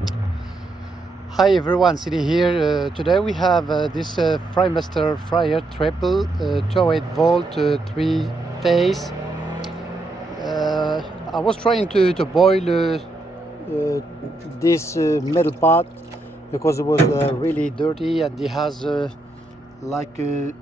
Hi everyone, City here. Today we have this Frymaster Fryer Triple 208 volt 3 phase. I was trying to boil this metal pot because it was really dirty and it has like a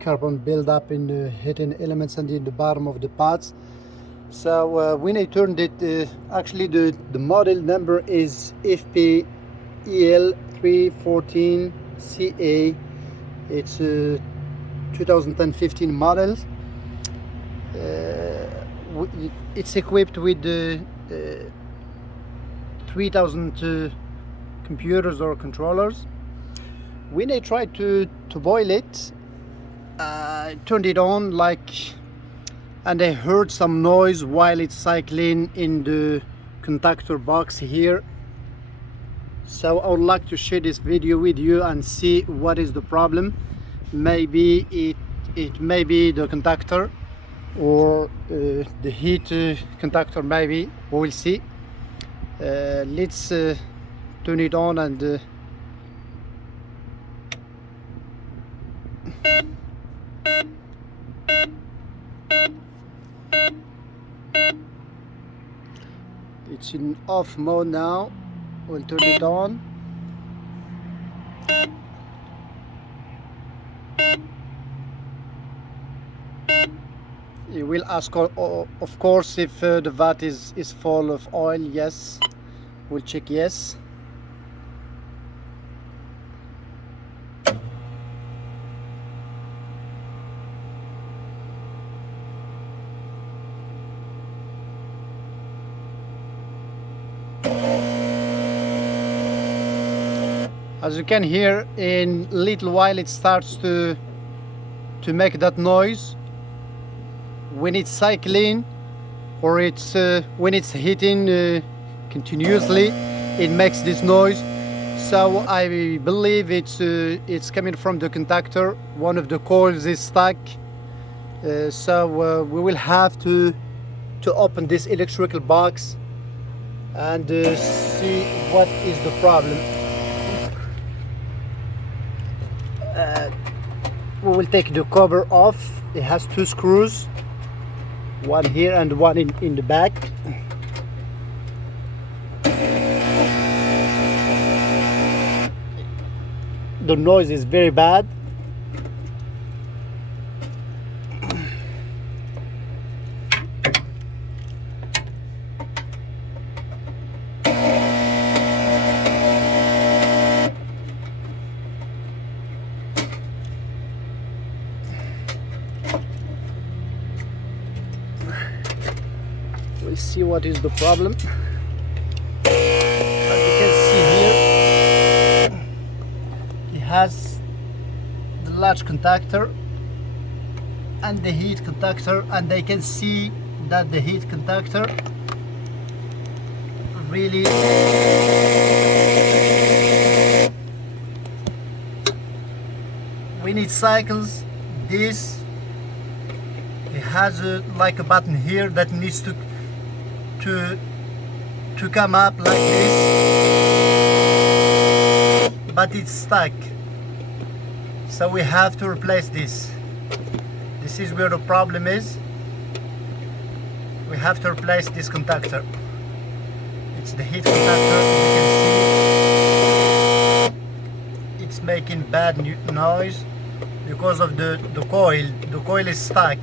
carbon buildup in the hidden elements and in the bottom of the pots. So when I turned it, actually the model number is FPEL314CA. It's 2015 model. It's equipped with 3000 computers or controllers. When I tried to boil it, I turned it on and I heard some noise while it's cycling in the contactor box here. So I would like to share this video with you and see what is the problem. Maybe it may be the contactor or the heat contactor, maybe. We will see. Let's turn it on and it's in off mode now. We'll turn it on. It will ask, of course, if the vat is full of oil. Yes, we'll check yes. As you can hear, in a little while it starts to make that noise. When it's cycling or it's when it's hitting continuously, it makes this noise. So I believe it's coming from the contactor. One of the coils is stuck. So we will have to open this electrical box and see what is the problem. We will take the cover off. It has two screws, one here and one in the back. The noise is very bad. We'll see what is the problem. As you can see here, it has the large contactor and the heat contactor, and I can see that the heat contactor really when it cycles, this it has like a button here that needs to come up like this, but it's stuck. So we have to replace this. This is where the problem is. We have to replace this contactor. It's the heat contactor. You can see it's making bad noise because of the coil. The coil is stuck.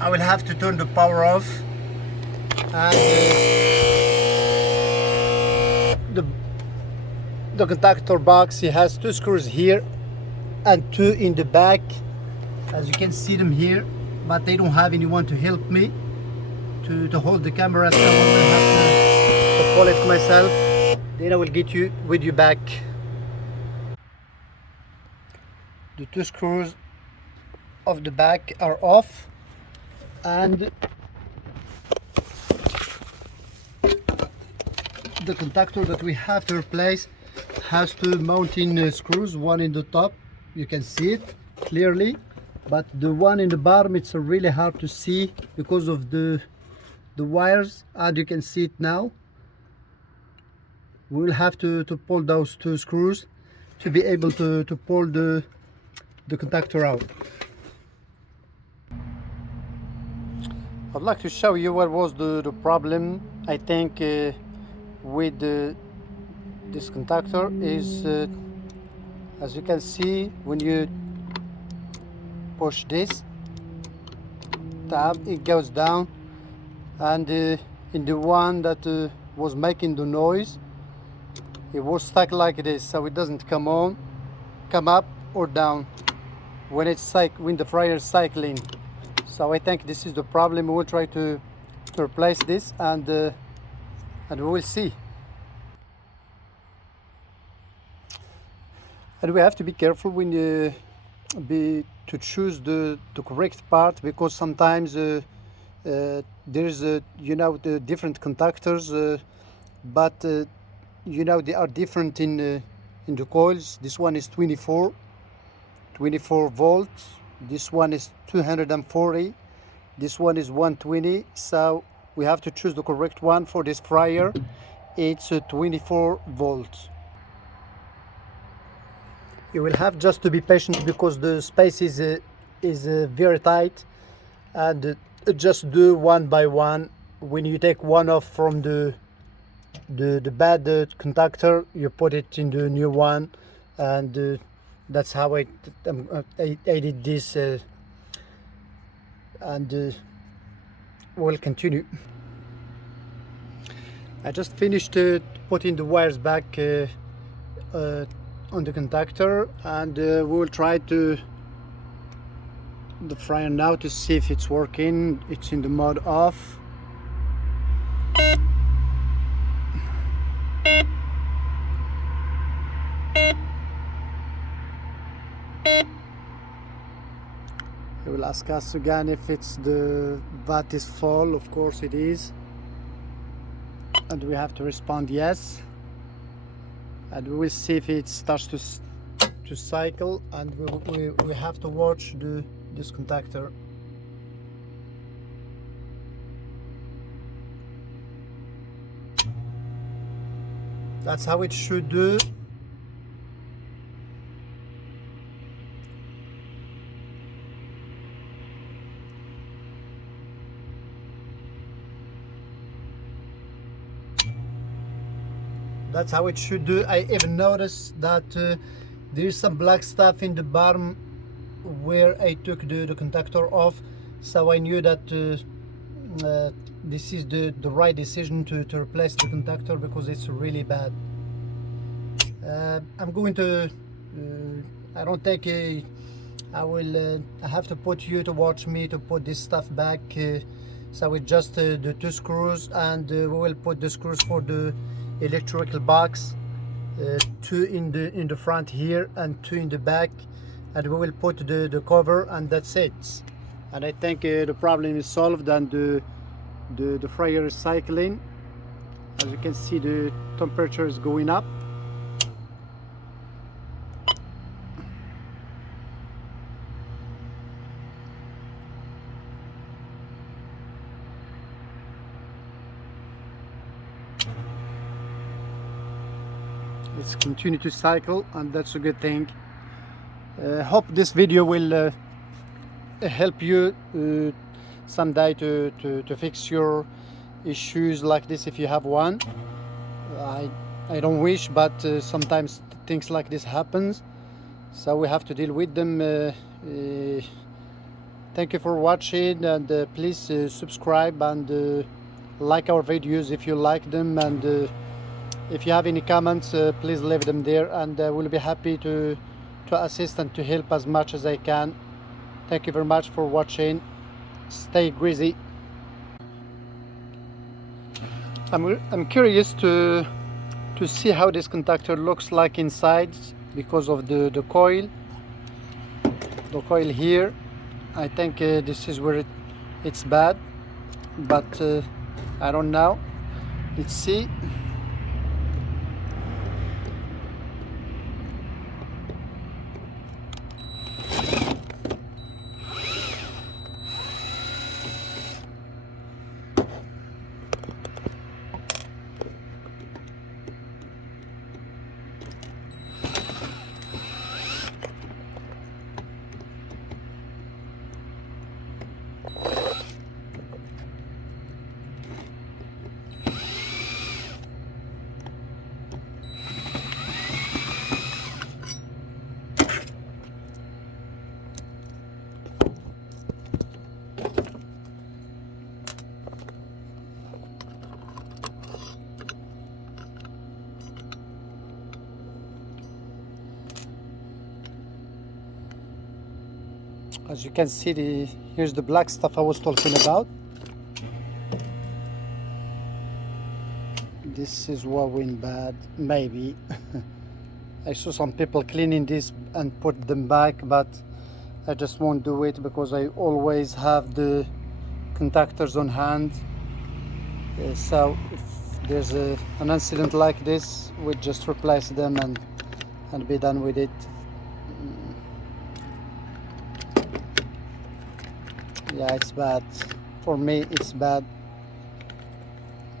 I will have to turn the power off, and the contactor box, it has two screws here and two in the back, as you can see them here, but they don't have anyone to help me to hold the camera, so I will have to pull it myself. Then I will get you with you back. The two screws of the back are off, and the contactor that we have to replace has two mounting screws, one in the top, you can see it clearly, but the one in the bottom, it's really hard to see because of the the wires, and you can see it now. We will have to pull those two screws to be able to pull the contactor out. I'd like to show you what was the problem. I think with this contactor is, as you can see, when you push this tab, it goes down, and in the one that was making the noise, it was stuck like this, so it doesn't come up or down when when the fryer is cycling. So I think this is the problem. We will try to replace this, and we will see. And we have to be careful when you to choose the correct part, because sometimes there's you know, the different contactors, but you know, they are different in the coils. This one is 24 volts. This one is 240. This one is 120. So we have to choose the correct one for this fryer. It's 24 volts. You will have just to be patient because the space is very tight, and just do one by one. When you take one off from the bad contactor, you put it in the new one, and that's how I did this, and we'll continue. I just finished putting the wires back on the contactor, and we will try the fryer now to see if it's working. It's in the mode off. It will ask us again if it's the vat is full. Of course it is, and we have to respond yes, and we will see if it starts to cycle, and we have to watch this contactor. That's how it should do. That's how it should do. I even noticed that there is some black stuff in the bottom where I took the contactor off, so I knew that this is the right decision to replace the contactor, because it's really bad. I'm going to I don't think I will I have to put you to watch me to put this stuff back. So it's just the two screws, and we will put the screws for the electrical box, two in the front here and two in the back, and we will put the cover, and that's it. And I think the problem is solved, and the fryer is cycling. As you can see, the temperature is going up. It's continue to cycle, and that's a good thing. Hope this video will help you someday to fix your issues like this if you have one. I don't wish, but sometimes things like this happens, so we have to deal with them. Thank you for watching, and please subscribe and like our videos if you like them, and if you have any comments, please leave them there, and we'll be happy to assist and to help as much as I can. Thank you very much for watching. Stay greasy. I'm curious to see how this contactor looks like inside, because of the coil. The coil here, I think this is where it's bad, but I don't know. Let's see. As you can see, here's the black stuff I was talking about. This is what went bad, maybe. I saw some people cleaning this and put them back, but I just won't do it because I always have the contactors on hand. So if there's an incident like this, we just replace them and be done with it. Yeah, it's bad. For me, it's bad.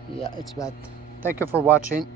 Yeah, it's bad. Thank you for watching.